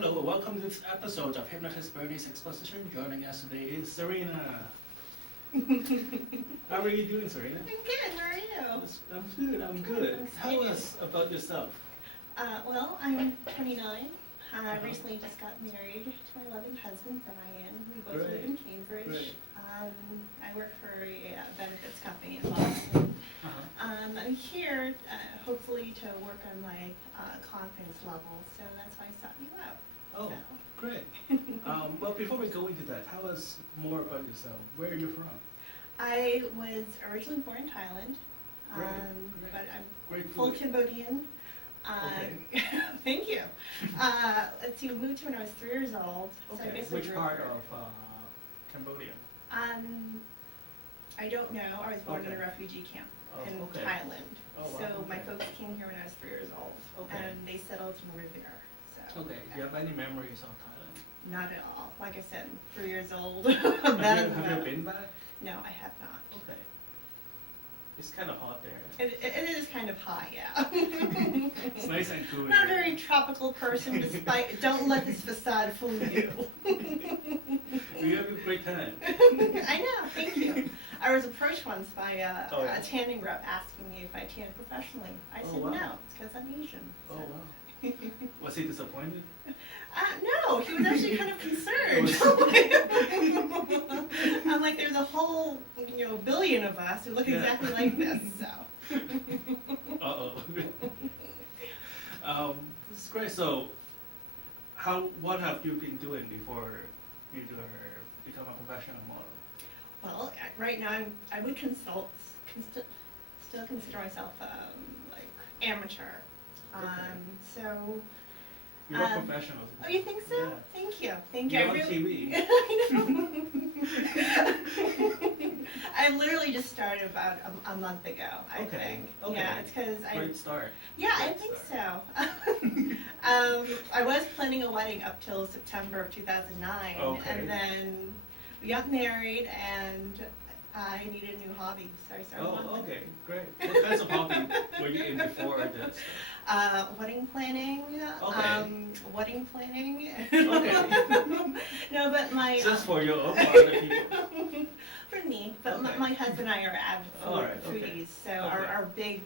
Hello, welcome to this episode of Hypnotist Bernie's Exposition. Joining us today is Sarina. How are you doing, Sarina? I'm good. How are you? I'm good. Tell us about yourself. Well, I'm 29. I recently just got married to my loving husband, Brian. We both live in Cambridge. Great. I work for a benefits company in Boston. I'm here, hopefully, to work on my confidence level, so that's why I sought you out. Oh, So. great. Well, before we go into that, tell us more about yourself. Where are you from? I was originally born in Thailand, Great. but I'm Great full food. Cambodian. Okay. Thank you. Let's see, we moved here when I was 3 years old. So I Okay. basically Which grew part here. of Cambodia? I don't know. I was born in a Okay. refugee camp Oh, in okay. Thailand. Oh, wow. So my Okay. folks came here when I was 3 years old. Okay. And they settled in Revere. So Okay. Do you have any memories of Thailand? not at all. Like I said, 3 years old. Have you been back? No, I have not. Okay. It's kind of hot there. It is kind of hot, yeah. It's nice and cool. Not a here. very tropical person, despite. Don't let this facade fool you. We have a great time. I know, thank you. I was approached once by Oh, yeah. a tanning rep asking me if I tanned professionally. I Oh, said wow. no, it's because I'm Asian. Oh So. wow. Was he disappointed? No, he was actually kind of concerned. I'm like, there's a whole, billion of us who look Yeah. exactly like this, so. Uh-oh. This is great. So, what have you been doing before you become a professional model? Well, right now I would still consider myself like amateur. Okay. So. You're a professional. Oh, you think so? Yeah. Thank you. Thank you. You're I on really, TV. I know. I literally just started about a month ago, I Okay. think. Okay. Yeah, it's because Great start. Yeah, I Great think start. so. I was planning a wedding up till September of 2009, Okay. and then we got married, and I needed a new hobby, so I started Oh, one. okay, great. What kinds of hobby were you in before this? Wedding planning. Okay. Wedding planning. Okay. No, but my Just for your own, or other people? for me, but Okay. my husband and I are avid All right, okay. foodies, so Okay. our big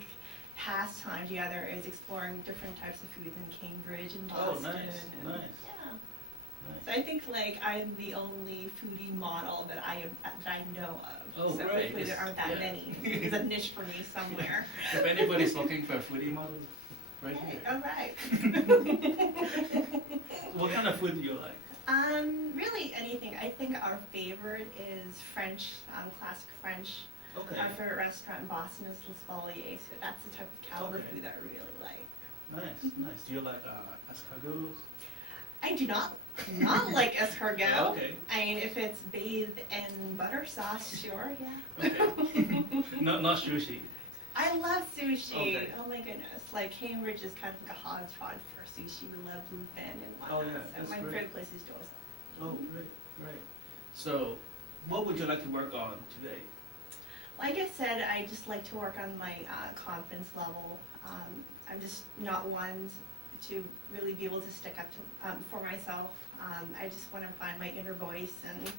pastime together is exploring different types of foods in Cambridge and Oh, Boston. nice, and, nice. Yeah. Nice. So I think I'm the only foodie model that I know of. Oh, so great. hopefully there aren't that Yeah. many. There's a niche for me somewhere. If anybody's looking for a foodie model, right Hey, here. all right. What kind of food do you like? Really anything. I think our favorite is French, classic French. Okay. Our favorite restaurant in Boston is Les Folliers, so that's the type of caliber Okay. food that I really like. Nice, nice. Do you like escargots? I do not like escargot. Oh, okay. I mean, if it's bathed in butter sauce, sure, yeah. Okay. Not sushi. I love sushi. Okay. Oh my goodness. Like Cambridge is kind of like a hodgepodge for sushi. We love bluefin and whatnot. Oh, yeah, so that's my great. favorite place is Joseph. Oh, great, great. So, what would you like to work on today? Like I said, I just like to work on my confidence level. I'm just not one to really be able to stick up to for myself. I just want to find my inner voice and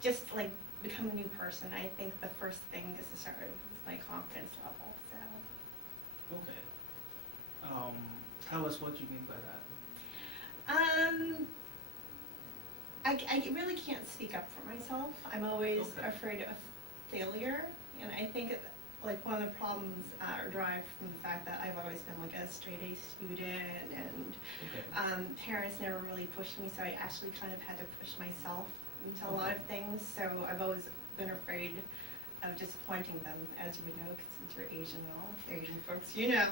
just like become a new person. I think the first thing is to start with my confidence level. So. Okay. Tell us what you mean by that. I really can't speak up for myself. I'm always Okay. afraid of failure, and I think like one of the problems are derived from the fact that I've always been like a straight A student, and Okay. parents never really pushed me, so I actually kind of had to push myself into a lot of things. So I've always been afraid of disappointing them, as you would know, because since you're Asian and all Asian folks, you know.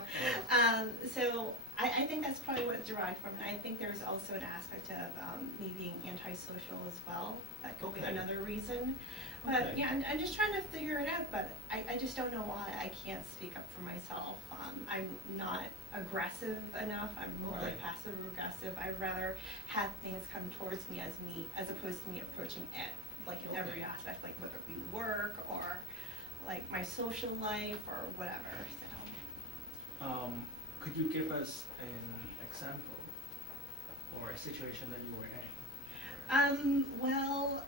Oh. So I think that's probably what it's derived from. And I think there's also an aspect of me being antisocial as well. That could be Okay. another reason. But Okay. yeah, I'm just trying to figure it out, but I just don't know why I can't speak up for myself. I'm not aggressive enough. I'm more like Okay. passive aggressive. I'd rather have things come towards me as opposed to me approaching it, like in every aspect, like whether it be work or like my social life or whatever. So. Could you give us an example or situation that you were in? Well,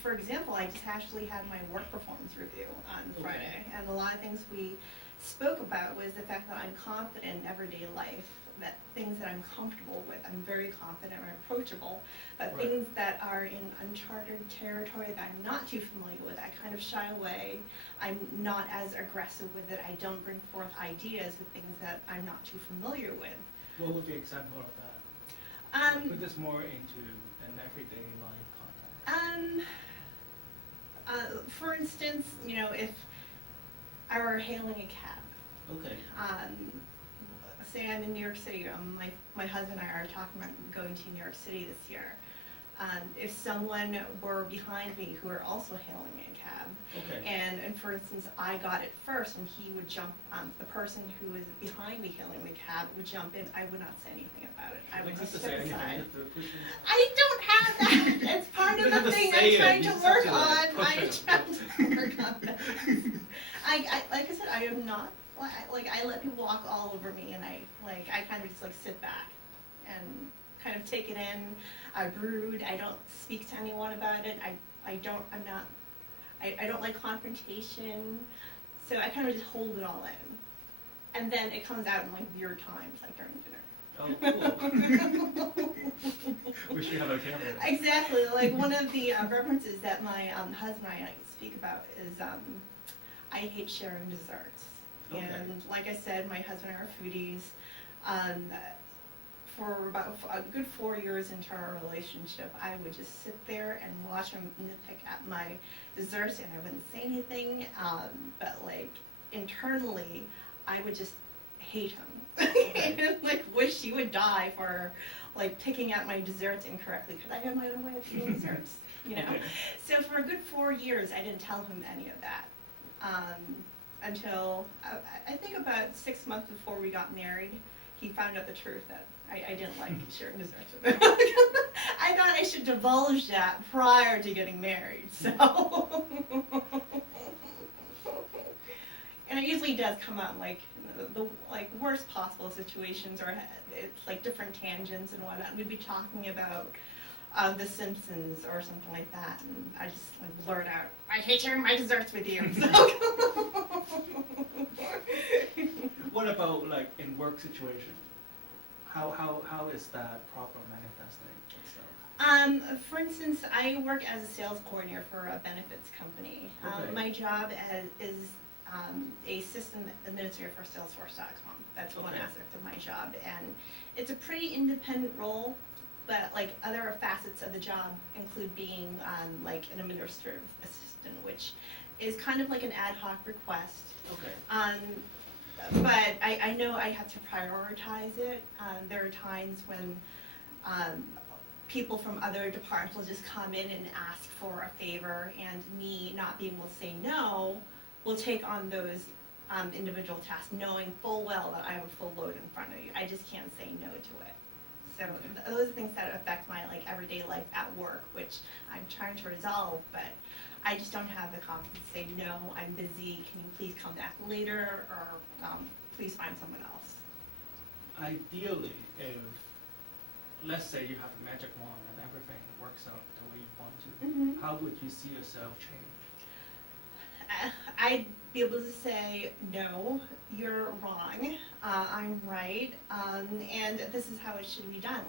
for example, I just actually had my work performance review on Friday, and a lot of things we spoke about was the fact that I'm confident in everyday life, that things that I'm comfortable with, I'm very confident and approachable, but Right. things that are in uncharted territory that I'm not too familiar with, I kind of shy away. I'm not as aggressive with it. I don't bring forth ideas with things that I'm not too familiar with. What would be an example of that? Put this more into an everyday life context. For instance, you know, if I were hailing a cab, Okay. say I'm in New York City, my husband and I are talking about going to New York City this year. If someone were behind me who are also hailing a cab, Okay. and for instance, I got it first and he would jump, the person who was behind me hailing the cab would jump in, I would not say anything about it. I would just step aside. I don't have that. It's part of the thing I'm trying to work on. I'm trying to work on that. I like I said, I am not, I let people walk all over me, and I kind of just sit back and kind of take it in. I brood. I don't speak to anyone about it. I don't like confrontation, so I kind of just hold it all in, and then it comes out in weird times, like during dinner. Oh, cool. We should have a camera. Exactly. Like one of the references that my husband and I speak about is I hate sharing desserts. Okay. And like I said, my husband and I are foodies. For about a good 4 years into our relationship, I would just sit there and watch him nitpick at my desserts, and I wouldn't say anything. But internally, I would just hate him. Okay. And wish he would die for picking out my desserts incorrectly, because I have my own way of eating desserts, you know. Okay. So for a good 4 years, I didn't tell him any of that. Until I think about 6 months before we got married, he found out the truth that I didn't like sharing desserts with him. I thought I should divulge that prior to getting married, so. And it usually does come out the worst possible situations, or it's different tangents and whatnot. We'd be talking about The Simpsons or something like that, and I just blurt out, "I hate sharing my desserts with you." What about in work situation? How is that problem manifesting itself? For instance, I work as a sales coordinator for a benefits company. Okay. My job is a system administrator for Salesforce.com. That's one Okay. aspect of my job, and it's a pretty independent role. But other facets of the job include being an administrative assistant, which is kind of like an ad hoc request. Okay. But I know I have to prioritize it. There are times when people from other departments will just come in and ask for a favor, and me not being able to say no will take on those individual tasks, knowing full well that I have a full load in front of you. I just can't say no to it. So those are things that affect my everyday life at work, which I'm trying to resolve, but I just don't have the confidence to say, no, I'm busy, can you please come back later, or please find someone else. Ideally, if let's say you have a magic wand and everything works out the way you want to, Mm-hmm. how would you see yourself change? I'd be able to say, no, you're wrong, I'm right, and this is how it should be done.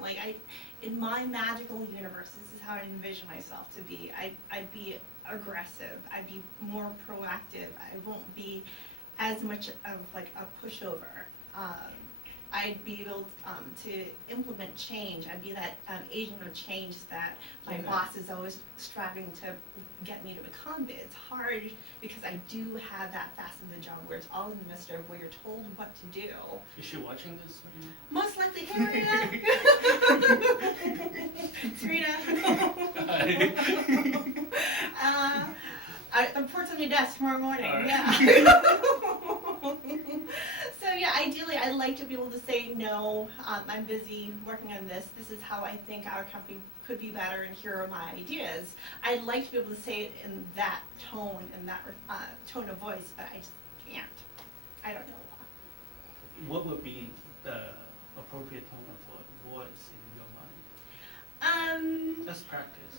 In my magical universe, this is how I envision myself to be. I'd be aggressive, I'd be more proactive, I won't be as much of a pushover. I'd be able to implement change. I'd be that agent of change that my Okay. boss is always striving to get me to become. But it's hard because I do have that facet of the job where it's all in the midst of where you're told what to do. Is she watching this? Most likely, hey, Sarina. The report's on your desk tomorrow morning. All right. Yeah. So yeah, ideally, I'd like to be able to say no. I'm busy working on this. This is how I think our company could be better, and here are my ideas. I'd like to be able to say it in that tone, in that tone of voice, but I just can't. I don't know why. What would be the appropriate tone of voice Just practice.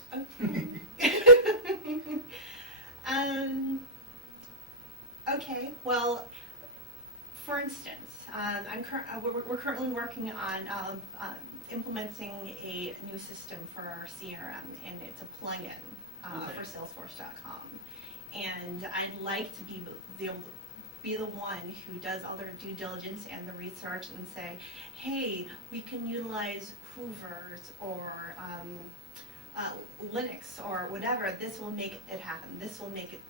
Okay, well, for instance, we're currently working on implementing a new system for our CRM, and it's a plugin for Salesforce.com. And I'd like to be able to be the one who does all their due diligence and the research and say, hey, we can utilize Hoovers or Linux or whatever. This will make it happen. This will make it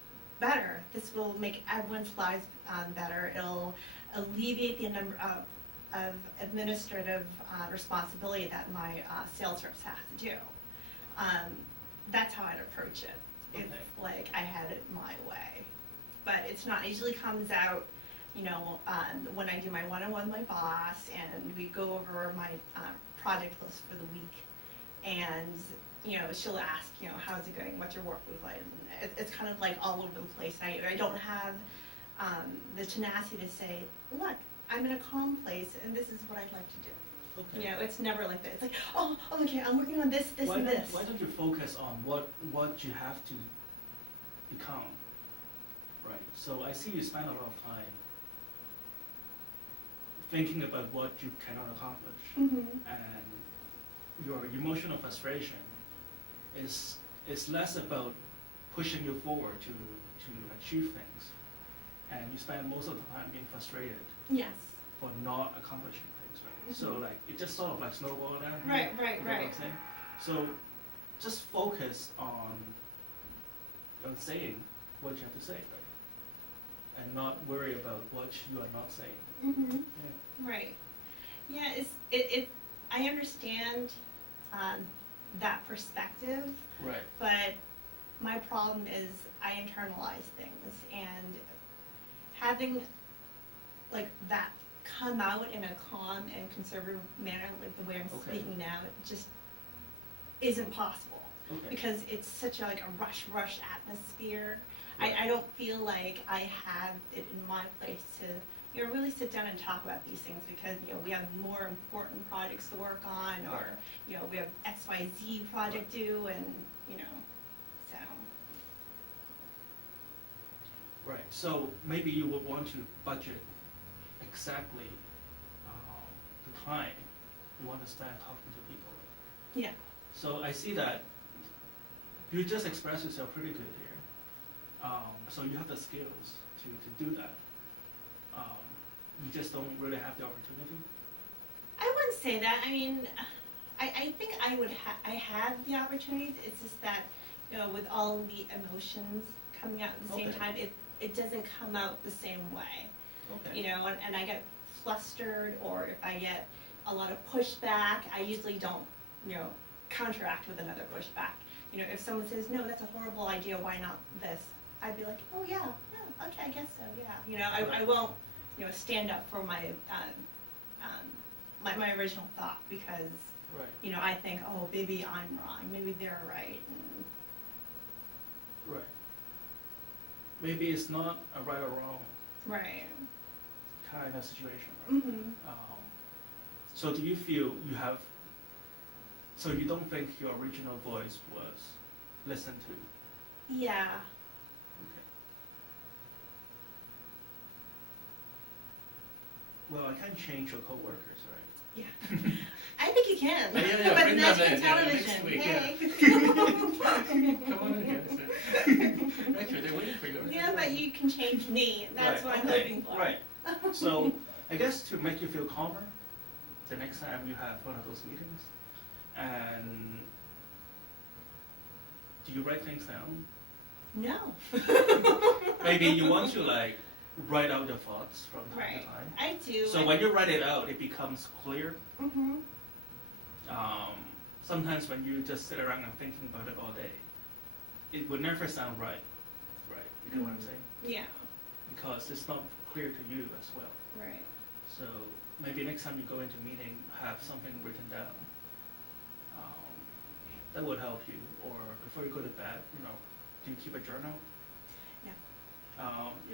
better. This will make everyone's lives better. It'll alleviate the number of administrative responsibility that my sales reps have to do. That's how I'd approach it if like I had it my way. But it's not. It usually comes out, when I do my one-on-one with my boss, and we go over my project list for the week, and she'll ask, how's it going? What's your work week like? And it's kind of like all over the place. I don't have the tenacity to say, look, I'm in a calm place, and this is what I'd like to do. Okay. It's never like that. It's like, oh, okay, I'm working on this, and this. Why don't you focus on what you have to become? Right. So I see you spend a lot of time thinking about what you cannot accomplish, and your emotional frustration is less about pushing you forward to achieve things, and you spend most of the time being frustrated. Yes. For not accomplishing things, right? So like it just sort of like snowball down. Right. So just focus on saying what you have to say, right? And not worry about what you are not saying. Yeah. Right. Yeah. I understand that perspective. Right. But my problem is I internalize things, and having like that come out in a calm and conservative manner, like the way I'm speaking now, it just isn't possible. Because it's such a rush atmosphere. Right. I don't feel like I have it in my place to really sit down and talk about these things, because we have more important projects to work on, or we have XYZ project due, and so. Right. So maybe you would want to budget exactly the time you want to spend talking to people. Yeah. So I see that you just express yourself pretty good here. So you have the skills to do that. You just don't really have the opportunity. I wouldn't say that. I mean, I think I have the opportunities. It's just that with all the emotions coming out at the same time, it doesn't come out the same way. And I get flustered, or if I get a lot of pushback, I usually don't counteract with another pushback. If someone says, no, that's a horrible idea, why not this? I'd be like, oh yeah, okay, I guess so, yeah. I won't stand up for my my original thought, because I think, oh, maybe I'm wrong, maybe they're right. Right. Maybe it's not a right or wrong. Right. Kind of situation. Right? So do you feel you have? So you don't think your original voice was listened to? Yeah. Okay. Well, I can change your coworkers, right? Yeah. I think you can. Yeah, but national television. Week, hey. Come on in, actually, they're waiting for you. Yeah, but you can change me. That's what I'm hoping for. Right. So I guess to make you feel calmer, the next time you have one of those meetings, and do you write things down? No. Maybe you want to write out your thoughts from time to time. I do. So when you write it out, it becomes clear. Sometimes when you just sit around and thinking about it all day, it would never sound right. Right. You get what I'm saying? Yeah. Because it's not clear to you as well. Right. So maybe next time you go into a meeting, have something written down. That would help you. Or before you go to bed, do you keep a journal?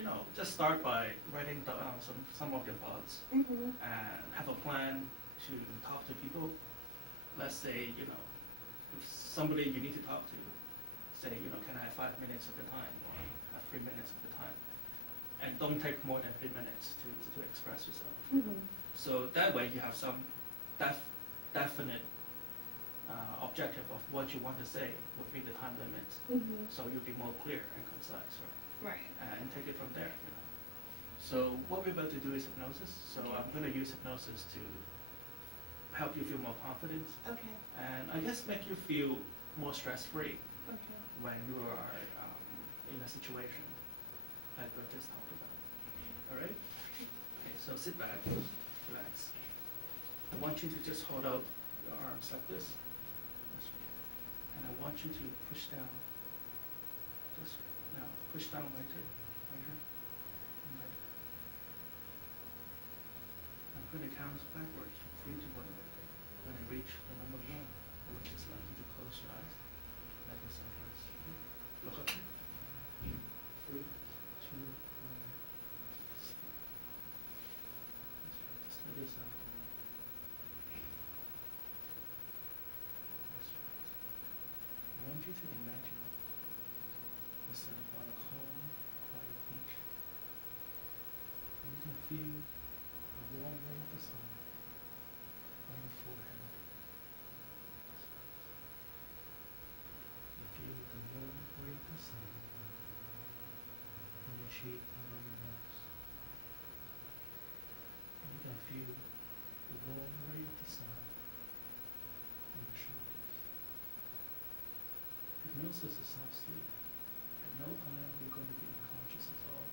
No. Just start by writing down some of your thoughts, and have a plan to talk to people. Let's say, if somebody you need to talk to, say, can I have 5 minutes of the time or have 3 minutes of the time? And don't take more than 3 minutes to express yourself. So that way you have some definite objective of what you want to say within the time limits. So you'll be more clear and concise, right? Right. And take it from there. So what we're about to do is hypnosis. So Okay. I'm going to use hypnosis to help you feel more confident Okay. and I guess make you feel more stress-free Okay. when you are in a situation like we just talked about. All right? Okay, so sit back, relax. I want you to just hold out your arms like this. And I want you to push down this way. Now, push down right here. Right here. And right here. I'm going to count backwards from 3 to 1. When I reach the number 1, I would just like you to close your eyes. Let yourself rest. Look up here. 3, 2, 1. Just let yourself. That's right. I want you to imagine yourself on a calm, quiet beach. And you can feel the warm ray of the sun on your forehead. You feel the warm ray of the sun on your cheek and on your nose. And you can feel the warm ray of the sun on your shoulders. Hypnosis is not sleep. At no time you're going to be unconscious at all.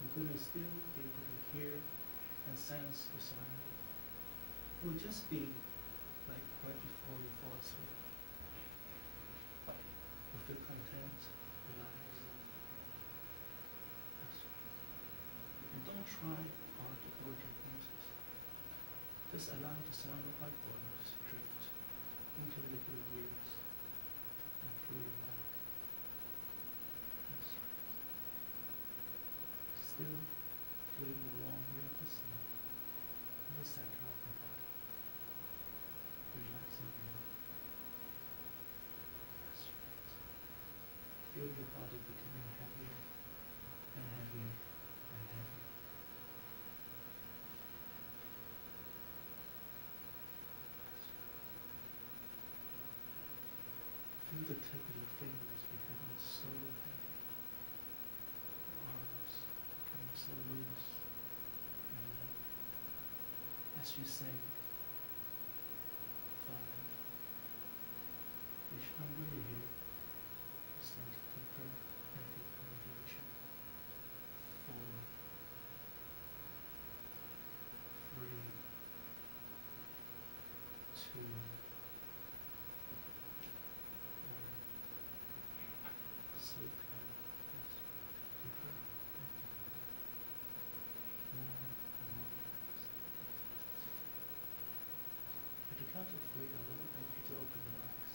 You're going to still be able to hear and sense your surroundings. It will just be like right before you fall asleep. You feel content, relaxed. That's right. And don't try hard to hold your hypnosis. Just allow the sound of my voice to drift into your ears and through your mind. That's right. Still feeling the warm ray of the sun in the center of your body. Relaxing you. That's right. Feel your body becoming heavier and heavier and heavier. That's right. Feel the tip of your fingers becoming so heavy. Your arms becoming so loose and limp. As you sing 5, each number you hear, you sink deeper and deeper into the chair. 4, 3, 2, 1. Sleep now. Deeper and deeper. More and more relaxed. At the count of 3, I would like you to open your eyes.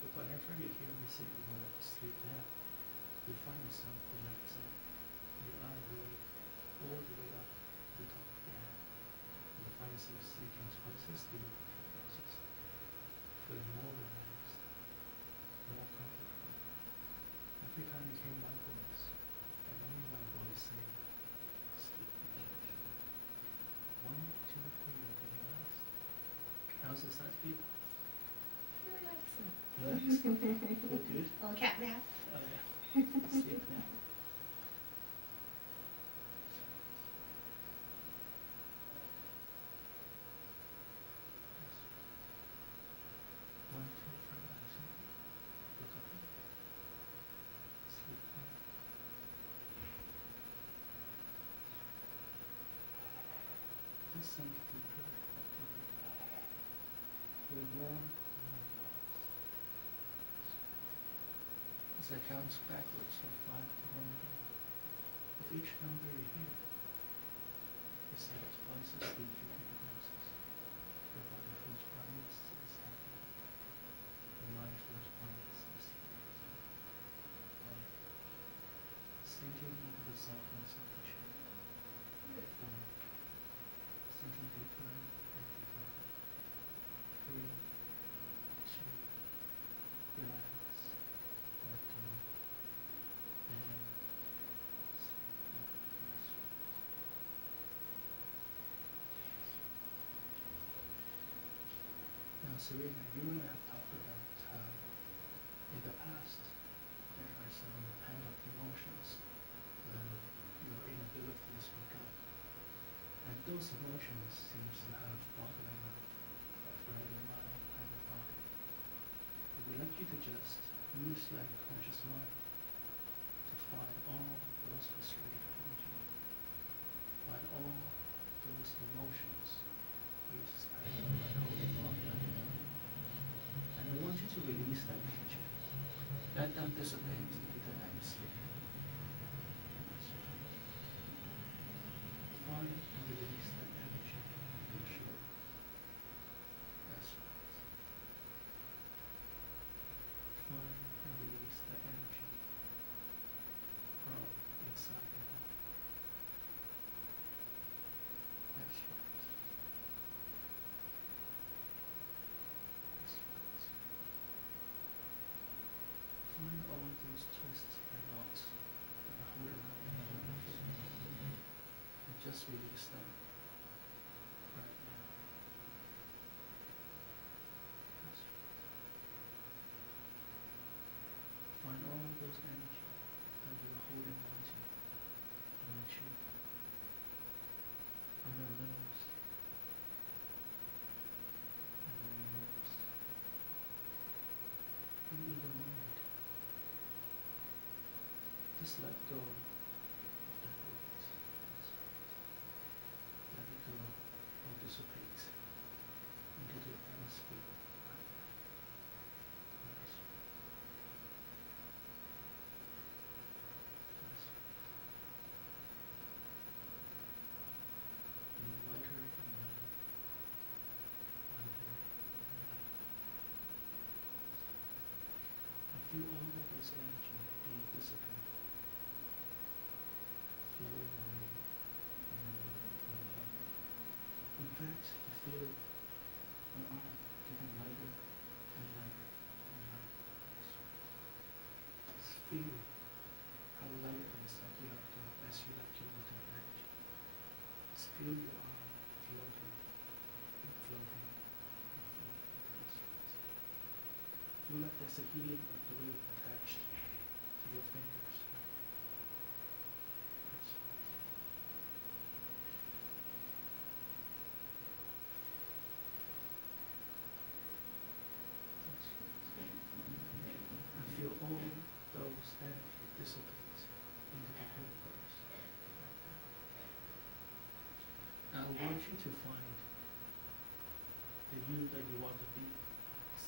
But whenever you hear me say the word sleep now, you find yourself relaxing. Your eye roll all the way up to the top of your head. You find yourself sinking twice as deep into hypnosis. Feeling more relaxed, more comfortable. Every time you hear my voice, and only my voice say, sleep. 1, 2, 3, open your eyes. How's this that feel? Relaxing. Relaxed? Feel good? Little cat nap. Oh yeah. Sleep now. One, two, three, relaxing. Look up. Sleep now. Just sink deeper and deeper. Feel warm and more relaxed. As I count backwards from 5 to 1 again, with each number you hear, you say twice as deep into hypnosis. Your body feels rise as happy. Your mind feels rise as sleepy. Sinking into the softness of the chair. 4, sinking deeper and deeper. 3, Sarina, you and I have talked about how in the past there are some pent-up emotions of your inability to speak up. And those emotions seems to have bottling up for your mind and your body. We'd like you to just use your unconscious mind to find all those frustrated energy, find all those emotions where you suspect like holding on right now. And I want you to release that energy. Let them dissipate into the atmosphere. Find and release that energy in your shoulder. That's right. Find and release that energy from inside your body. That's right. That's right. Find all those twists and knots that are holding on in your nerves and just release them right now. That's right. Find all those energy that you're holding on to in your cheek, on your nose, and on your lips, and in your mind. Just let go of that weight. Let it go and dissipate into the atmosphere right now. That's right. That's right. Getting lighter and lighter. Lighter and lighter. And feel all of this energy being dissipated, flowing away and away from the body. In fact, you feel your arm getting lighter and lighter and lighter. That's right. Just feel how light it is as you let go of that energy. Just feel your arm floating and floating and floating. That's right. Feel like there's a helium balloon attached to your fingers. That's right. That's right. And feel all those energy dissipate into the universe right now. Now I want you to find the you that you want to be.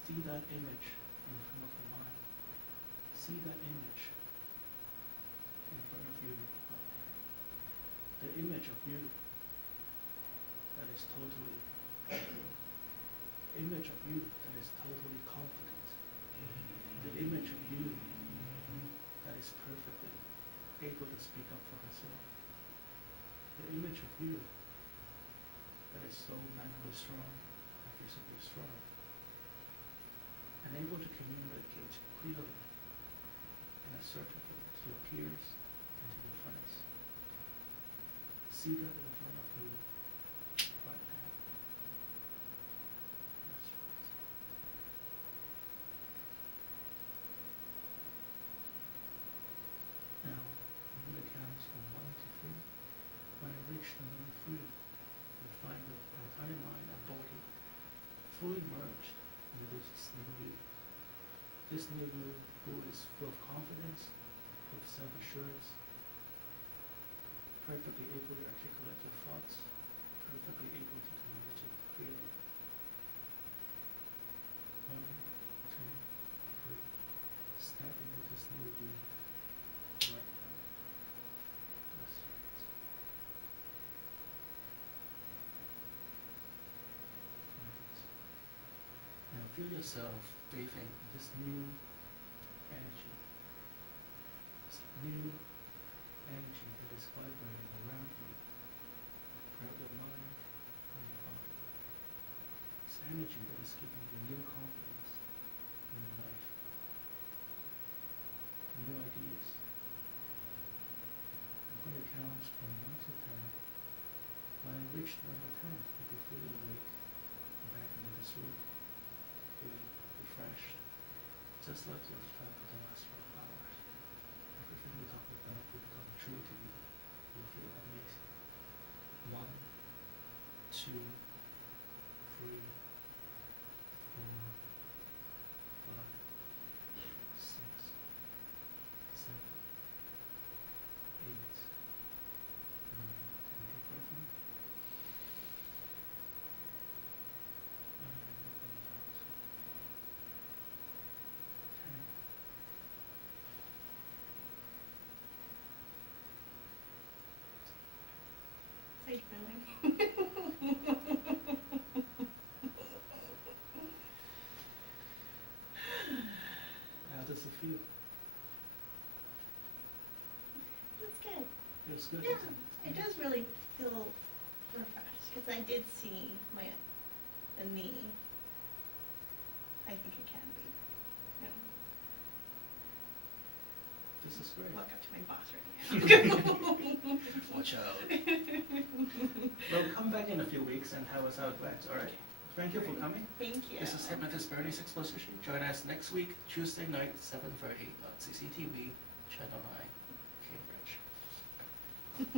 See that image in front of your mind. See that image in front of you right now. The image of you that is totally happy. The image of you that is totally confident. The image of you that is perfectly able to speak up for herself. The image of you that is so mentally strong and physically strong and able to communicate clearly and assertively to your peers and to your friends. See that in front of you right now. That's right. Now, I'm going to count from 1 to 3. When I reach number 3, you'll find the entire mind and body fully merged into this new you. This new you who is full of confidence, full of self-assurance, perfectly able to articulate your thoughts, perfectly able to communicate clearly. 1, 2, 3. Step into this new you right now. That's right. Right. Now feel yourself bathing in this new energy. This new energy that is vibrating around you, around your mind and your body. This energy that is giving you new confidence in your life, new ideas. I'm going to count from 1 to 10. When I reach number 10, you'll be fully awake and back into this room. Just let your breath for the last 12 hours. Everything we talk about will come true to you. You'll feel amazing. 1, 2, 3, 4, 5, 6, 7, 8, 9. Take a deep breath in. And open it out. 10. How you feeling? How does it feel? That's good. Feels good, Yeah, doesn't it? it does really feel refreshed, because I did see the knee. I think it can be. You know, This is great. walk up to my boss right now. Watch out. Well, come back in a few weeks and tell us how it went, all right? Thank you for coming. Thank you. This is Hypnotist Bernie's Exposition. Join us next week, Tuesday night, 7:30 on CCTV, Channel 9, Cambridge.